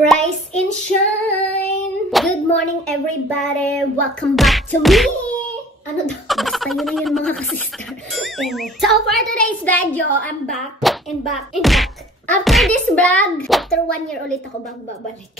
Rise and shine! Good morning everybody! Welcome back to me! Ano daw? Basta yun na yun mga kasister. So for today's video, I'm back and back and back. After this vlog, after 1 year ulit ako bang babalik.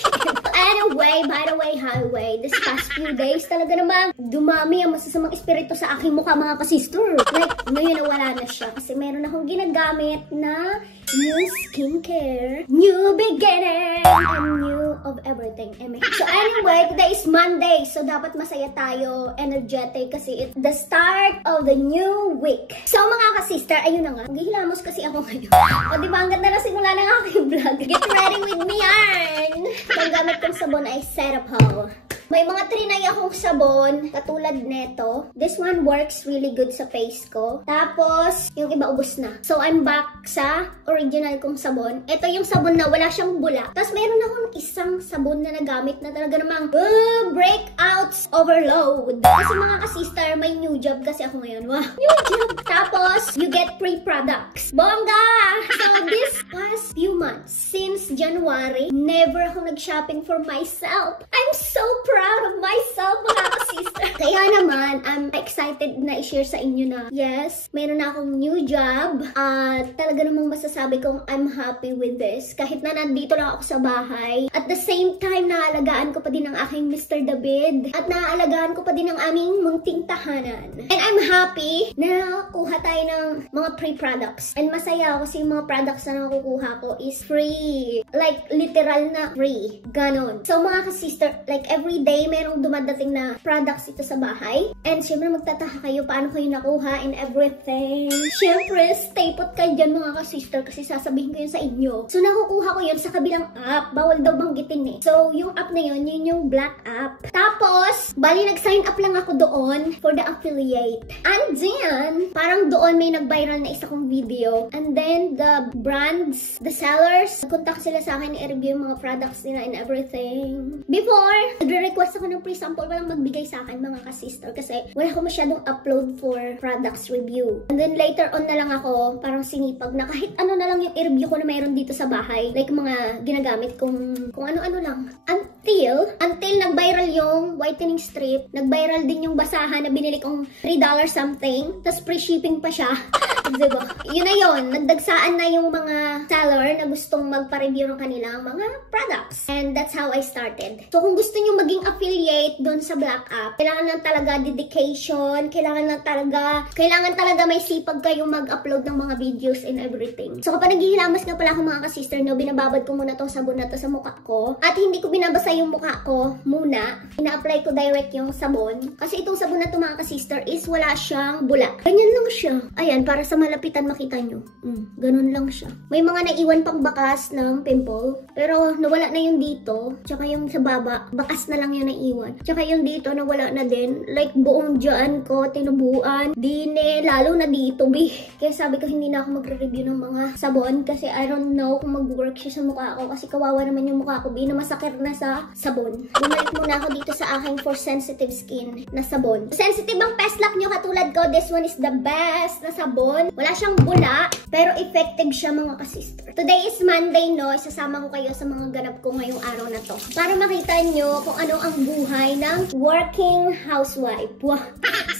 Anyway, by the way, highway, this past few days talaga namang dumami ang masasamang espiritu sa aking mukha mga kasister. Like, ngayon nawala na siya kasi meron akong ginagamit na new skincare, new beginning, and new of everything. So anyway, today is Monday, so dapat masaya tayo, energetic kasi it's the start of the new week. So mga kasister, ayun na nga, maghihilamos kasi ako ngayon. O diba, ang ganda na simula ng aking vlog. Get ready with me, yarn! So ang gamit kong sabon ay Cetaphil. May mga trinay akong sabon, katulad neto. This one works really good sa face ko. Tapos, yung iba ubos na. So, I'm back sa original kong sabon. Ito yung sabon na wala siyang bula. Tapos, meron akong isang sabon na nagamit na talaga namang breakouts overload. Kasi mga kasister, may new job kasi ako ngayon. Wow, new job! Tapos, you get free products. Bongga! So, this past few months, since January, never ako nag-shopping for myself. I'm so proud of myself, mga ka-sister. Kaya naman, I'm excited na i-share sa inyo na, yes, meron na akong new job. At talaga namang masasabi kong I'm happy with this. Kahit na nandito lang ako sa bahay. At the same time, naaalagaan ko pa din ang aking Mr. David. At naaalagaan ko pa din ang aming munting tahanan. And I'm happy na kuha tayo ng mga free products. And masaya ako kasi yung mga products na nakukuha ko is free. Like, literal na free. Ganon. So, mga ka-sister, like every day, merong dumadating na products ito sa bahay. And syempre magtataka kayo paano kayo nakuha and everything. Syempre, stay put kayo dyan mga ka-sister kasi sasabihin ko yun sa inyo. So nakukuha ko yun sa kabilang app. Bawal daw banggitin eh. So yung app na yun, yun yung Black app. Tapos, bali nag-sign up lang ako doon for the affiliate. And then, parang doon may nag-viral na isa kong video. And then the brands, the sellers, contact sila sa akin i-review yung mga products nila and everything. Before, nagre-request ako ng free sample, walang magbigay sa akin mga ka-sister kasi wala ko masyadong upload for products review. And then later on na lang ako parang sinipag na kahit ano na lang yung i-review ko na mayroon dito sa bahay. Like mga ginagamit kong kung ano-ano lang. Until nag-viral yung whitening strip, nag-viral din yung basahan na binili kong $3 something, tapos free shipping pa siya. Diba? Yun na yun. Nagdagsaan na yung mga seller na gustong magpa-review ng kanilang mga products. And that's how I started. So kung gusto nyo maging affiliate doon sa Black app, kailangan lang talaga dedication, kailangan talaga may sipag kayong mag-upload ng mga videos and everything. So kapag naghihilamas nga pala ako mga ka-sister, no, binababad ko muna tong sabon na to sa mukha ko. At hindi ko binabasa yung mukha ko muna. Ina-apply ko direct yung sabon. Kasi itong sabon na to mga ka-sister is wala siyang bula. Ganyan lang siya. Ayan, para sa malapitan makita nyo. Ganun lang siya. May mga naiwan pang bakas ng pimple. Pero nawala na yung dito. Tsaka yung sa baba, bakas na lang yung naiwan. Tsaka yung dito, nawala na din. Like buong dyan ko, tinubuan. Dine, lalo na dito, Kaya sabi ko, hindi na ako magre-review ng mga sabon. Kasi I don't know kung mag-work siya sa mukha ko. Kasi kawawa naman yung mukha ko, na masakit na sa sabon. Bumalik muna ako dito sa aking for sensitive skin na sabon. Sensitive ang Peslak nyo katulad ko. This one is the best na sabon. Wala siyang bula, pero effective siya mga ka-sister. Today is Monday, no? Isasama ko kayo sa mga ganap ko ngayong araw na to. Para makita nyo kung ano ang buhay ng working housewife. Wow!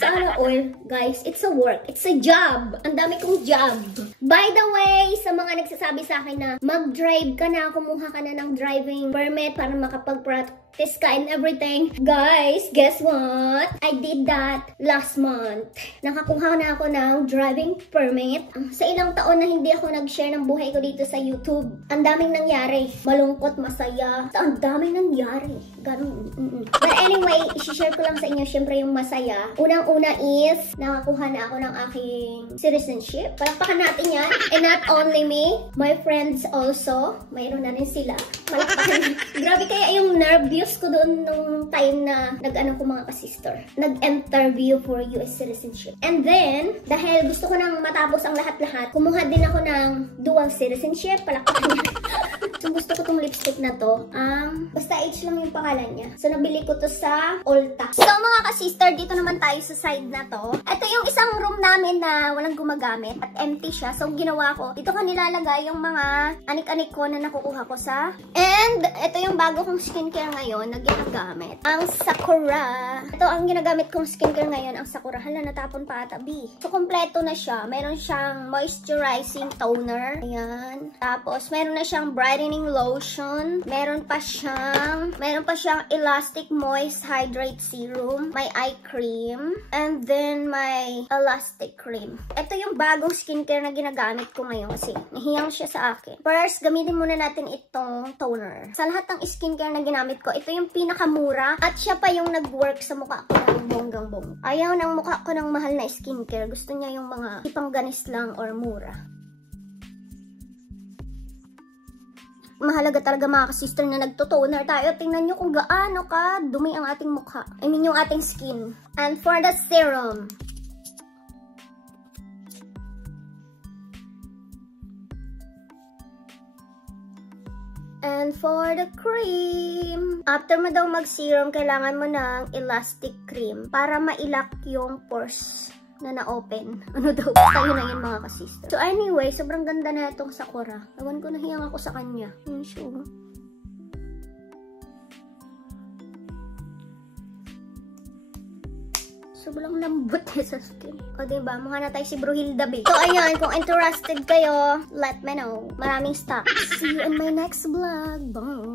Sana all, guys, it's a work. It's a job. Ang dami kong job. By the way, sa mga nagsasabi sa akin na mag-drive ka na, kumuha ka na ng driving permit para makapag-practice ka and everything. Guys, guess what? I did that last month. Nakakuha na ako ng driving permit. Sa ilang taon na hindi ako nag-share ng buhay ko dito sa YouTube, ang daming nangyari. Malungkot, masaya. Ang daming nangyari. Ganun. But anyway, isi-share ko lang sa inyo syempre yung masaya. Unang-una is, nakakuha na ako ng aking citizenship. Palakpakan natin yan. And not only me, my friends also. Mayroon na rin sila. Palakpakan. Grabe kaya yung nervous ko doon nung time na nag-ano ko mga ka-sister. Nag-interview for US citizenship. And then, dahil gusto ko nang matapos ang lahat-lahat, kumuha din ako ng dual citizenship. Palakpakan niya. So, gusto ko tong lipstick na to. Basta H lang yung pangalan niya. So, nabili ko to sa Ulta. So, mga ka-sister, dito naman tayo sa side na to. Ito yung isang room namin na walang gumagamit at empty siya. So, ginawa ko, dito ko nilalagay yung mga anik-anik ko na nakukuha ko sa. And, ito yung bago kong skincare ngayon na ginagamit. Ang Sakura. Ito ang ginagamit kong skincare ngayon, ang Sakura. Hala, natapon pa ata, B. So, kompleto na siya. Meron siyang moisturizing toner. Ayan. Tapos, meron na siyang brightening lotion. Meron pa siyang elastic moist hydrate serum. May eye cream. And then, may elastic cream. Ito yung bagong skincare na ginagamit ko ngayon kasi nahiyang siya sa akin. First, gamitin muna natin itong toner. Sa lahat ng skincare na ginamit ko, ito yung pinakamura at siya pa yung nag-work sa mukha ko ng bonggang-bong. Ayaw ng mukha ko ng mahal na skincare. Gusto niya yung mga ipangganis lang or mura. Mahalaga talaga mga ka-sister na nagto-toner tayo. Tingnan nyo kung gaano ka dumi ang ating mukha. I mean yung ating skin. And for the serum. And for the cream, after mo daw mag-serum, kailangan mo ng elastic cream para ma-lock yung pores na na-open. Ano daw? Tayo na yun mga ka-sister. So anyway, sobrang ganda na itong Sakura. Ewan ko, nahiyang ako sa kanya. Yun siya. Sobrang lambot sa skin. O diba, mukha na tayo si Bruhilda B. So ayun, kung interested kayo, let me know. Maraming stock. See you in my next vlog. Bye!